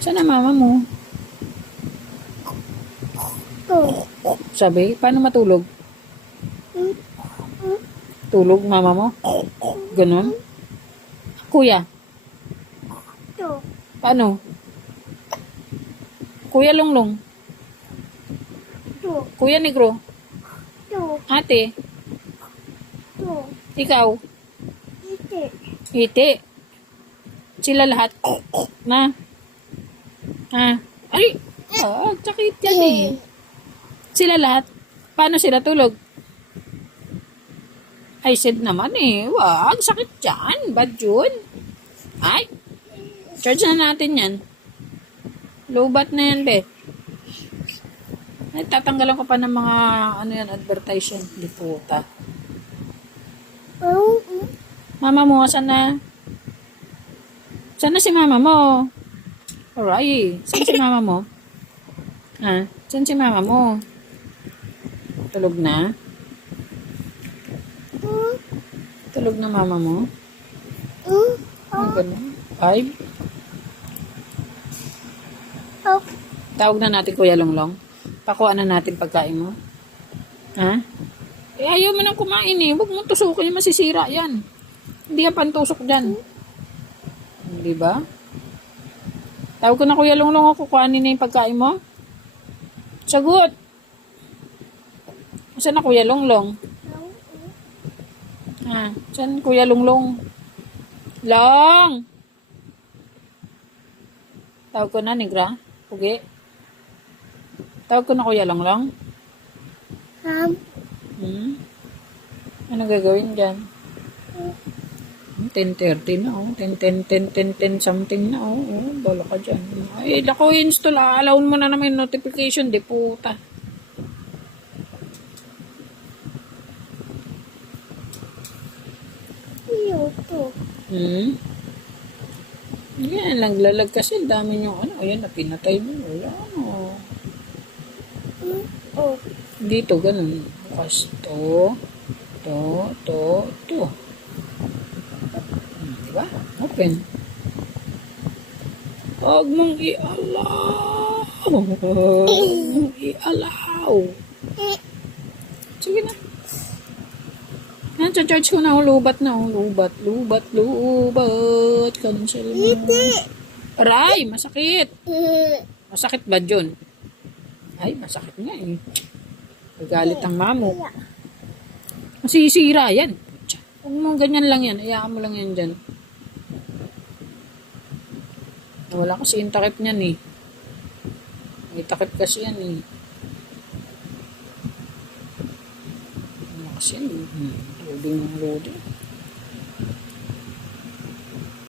Saan ang mama mo? Sabi, paano matulog? Tulog mama mo? Ganon? Kuya? Paano? Kuya Longlong? Kuya Negro? Ate? Ikaw? Iti? Sila lahat? Na? Ha? Ay! Sakit yan eh. Sila lahat? Paano sila tulog? Ay, said naman eh. Wag, sakit yan. Bad yun. Ay! Charge na natin yan. Low-bat na yan, be. Ay, tatanggalan ko pa ng mga, ano yan, advertisement. Di puta. Mama mo, saan na? Saan na si mama mo? Alright. Saan si mama mo? Ha? Saan si mama mo? Tulog na? Tulog na mama mo? Ang ganun. Ay. Tawag na natin Kuya Longlong. Pakuha na natin pagkain mo. Ha? Eh, ayaw mo nang kumain eh. Huwag mong tusukin. Masisira yan. Hindi yan pantusok dyan. Di ba? Tawag ko na Kuya Longlong ako. Kuhanin na yung pagkain mo. Sagot. Saan na Kuya Longlong? Ha? Saan Kuya Longlong? Long! Tawag ko na, Negra. Pugi. Tawag ko na Kuya Longlong. Ano gagawin dyan? 10:30 na, oh. 10 something na, oh. Bala ka dyan. Ay, lako install. Allow mo na naman yung notification. Di puta. Yan, naglalag kasi. Dami yung ano. Ayan, napinatay mo. Wala, oh. Dito, ganun. Bukas to. Diba? Open. Huwag mong i-allow. Huwag mong i-allow. Sige na. Yan, charge ko na. Lubat na. Lubat. Cancel mo. Aray, masakit. Masakit ba dyan? Ay, masakit nga eh. Nagalit ang mamo. Masisira yan. Huwag mo, ganyan lang yan. Hayaan mo lang yan dyan. Wala kasi yung takip niyan eh. May takip kasi yan eh. Wala kasi yan. Loading.